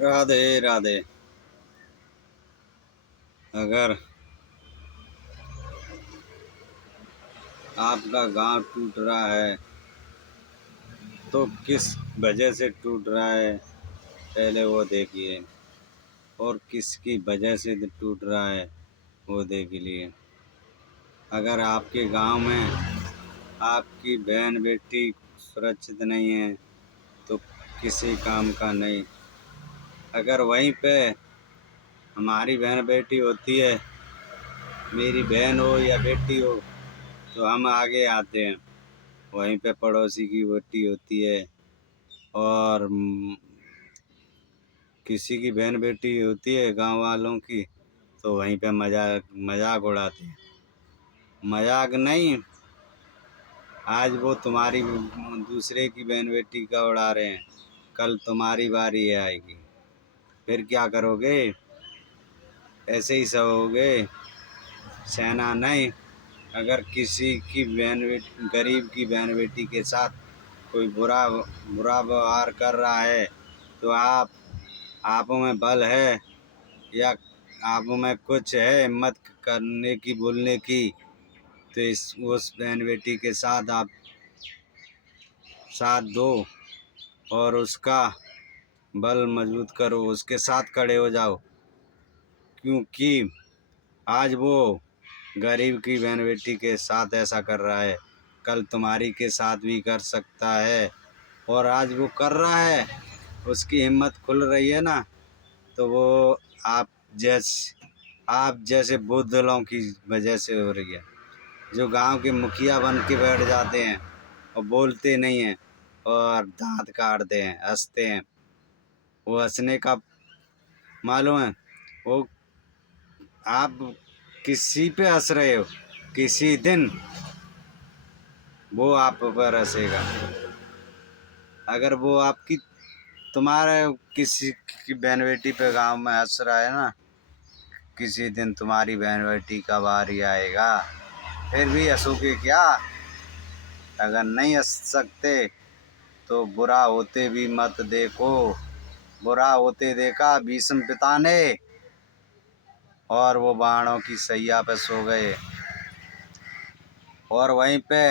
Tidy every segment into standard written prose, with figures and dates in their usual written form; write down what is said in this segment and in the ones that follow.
राधे राधे। अगर आपका गांव टूट रहा है तो किस वजह से टूट रहा है पहले वो देखिए, और किसकी वजह से टूट रहा है वो देख लिए। अगर आपके गांव में आपकी बहन बेटी सुरक्षित नहीं है तो किसी काम का नहीं। अगर वहीं पे हमारी बहन बेटी होती है, मेरी बहन हो या बेटी हो, तो हम आगे आते हैं। वहीं पे पड़ोसी की बेटी होती है और किसी की बहन बेटी होती है गांव वालों की, तो वहीं पे मजाक मजाक उड़ाते हैं। मजाक नहीं, आज वो तुम्हारी दूसरे की बहन बेटी का उड़ा रहे हैं, कल तुम्हारी बारी आएगी, फिर क्या करोगे? ऐसे ही सहोगे? सहना नहीं। अगर किसी की बहन बेटी, गरीब की बहन बेटी के साथ कोई बुरा बुरा व्यवहार कर रहा है तो आप में बल है या आप में कुछ है हिम्मत करने की, बोलने की, तो उस बहन बेटी के साथ आप साथ दो और उसका बल मजबूत करो, उसके साथ खड़े हो जाओ। क्योंकि आज वो गरीब की बहन बेटी के साथ ऐसा कर रहा है, कल तुम्हारी के साथ भी कर सकता है। और आज वो कर रहा है, उसकी हिम्मत खुल रही है ना, तो वो आप जैसे बुद्धलों की वजह से हो रही है। जो गांव के मुखिया बन के बैठ जाते हैं और बोलते नहीं हैं और दांत काटते हैं, हंसते हैं। वो हंसने का मालूम है, वो आप किसी पे हंस रहे हो, किसी दिन वो आप पर हंसेगा। अगर वो आपकी तुम्हारे किसी की बहन बेटी पे गांव में हंस रहा है ना, किसी दिन तुम्हारी बहन बेटी का बारी आएगा, फिर भी हंसोगे क्या? अगर नहीं हंस सकते तो बुरा होते भी मत देखो। बुरा होते देखा भीष्म पिता ने, और वो बाणों की सैया पे सो गए। और वहीं पे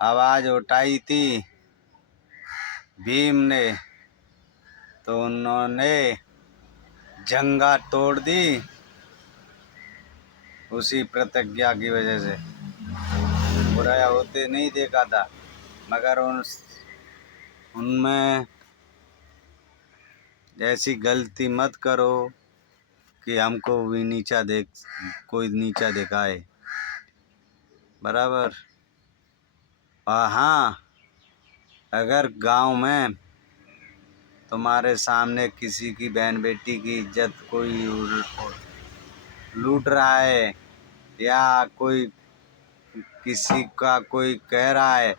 आवाज उठाई थी भीम ने, तो उन्होंने जंगा तोड़ दी उसी प्रतिज्ञा की वजह से। बुराया होते नहीं देखा था, मगर उनमें ऐसी गलती मत करो कि हमको भी कोई नीचा दिखाए। बराबर। हाँ, अगर गांव में तुम्हारे सामने किसी की बहन बेटी की इज्जत कोई लूट रहा है या कोई किसी का कोई कह रहा है,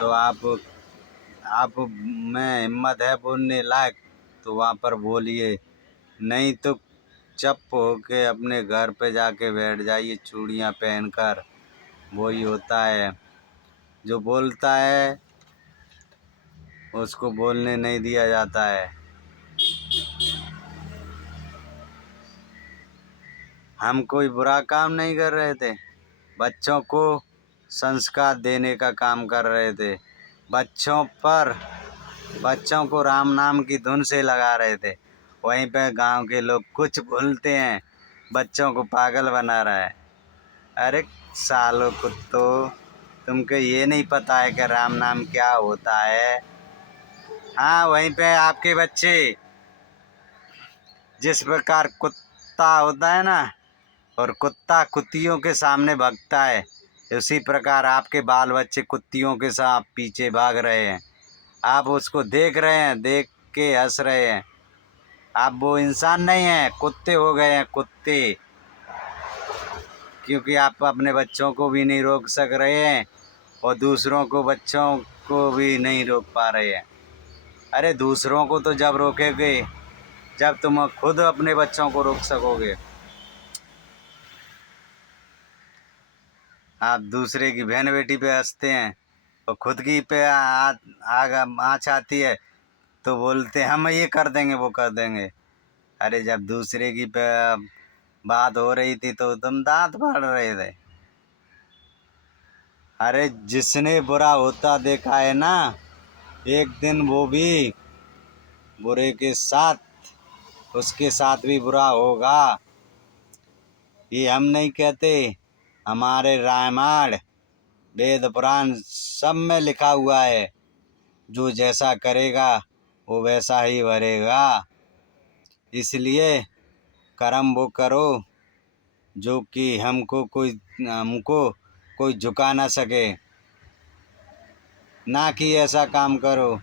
तो आप में हिम्मत है बोलने लायक तो वहाँ पर बोलिए, नहीं तो चुप हो के अपने घर पे जाके बैठ जाइए चूड़ियाँ पहनकर। वही होता है, जो बोलता है उसको बोलने नहीं दिया जाता है। हम कोई बुरा काम नहीं कर रहे थे, बच्चों को संस्कार देने का काम कर रहे थे। बच्चों को राम नाम की धुन से लगा रहे थे। वहीं पे गांव के लोग कुछ बोलते हैं, बच्चों को पागल बना रहा है। अरे सालो कुत्तों, तुमको ये नहीं पता है कि राम नाम क्या होता है? हाँ, वहीं पे आपके बच्चे जिस प्रकार कुत्ता होता है ना, और कुत्ता कुत्तियों के सामने भागता है, उसी प्रकार आपके बाल बच्चे कुत्तियों के साथ पीछे भाग रहे हैं। आप उसको देख रहे हैं, देख के हंस रहे हैं। आप वो इंसान नहीं हैं, कुत्ते हो गए हैं, कुत्ते। क्योंकि आप अपने बच्चों को भी नहीं रोक सक रहे हैं और दूसरों को बच्चों को भी नहीं रोक पा रहे हैं। अरे दूसरों को तो जब रोकेंगे जब तुम खुद अपने बच्चों को रोक सकोगे। आप दूसरे की बहन बेटी पे हंसते हैं और खुद की पे आग आँच आती है तो बोलते हम ये कर देंगे वो कर देंगे। अरे जब दूसरे की बात हो रही थी तो तुम दांत फाड़ रहे थे। अरे जिसने बुरा होता देखा है ना, एक दिन वो भी बुरे के साथ उसके साथ भी बुरा होगा। ये हम नहीं कहते, हमारे रामायण वेद पुराण सब में लिखा हुआ है। जो जैसा करेगा वो वैसा ही भरेगा। इसलिए कर्म वो करो जो कि हमको कोई झुका ना सके। ना कि ऐसा काम करो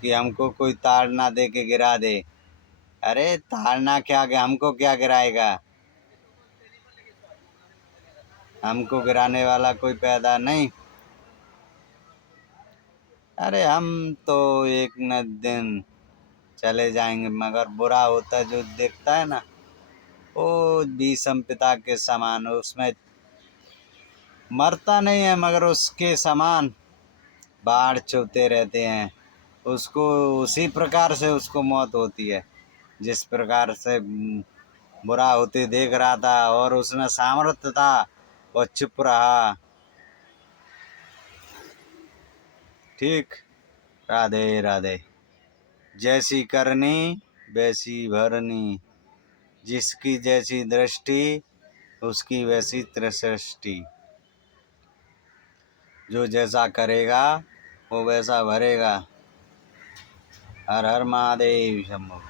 कि हमको कोई ताड़ ना दे के गिरा दे। अरे ताड़ना क्या, हमको क्या गिराएगा? हमको गिराने वाला कोई पैदा नहीं। अरे हम तो एक न दिन चले जाएंगे, मगर बुरा होता जो देखता है ना, वो भीषम पिता के समान, उसमें मरता नहीं है मगर उसके समान बाढ़ चुभते रहते हैं। उसको उसी प्रकार से उसको मौत होती है जिस प्रकार से बुरा होते देख रहा था और उसमें सामर्थ्य था और चुप रहा। ठीक। राधे राधे। जैसी करनी वैसी भरनी, जिसकी जैसी दृष्टि उसकी वैसी त्रिसृष्टि। जो जैसा करेगा वो वैसा भरेगा। हर हर महादेव शंभो।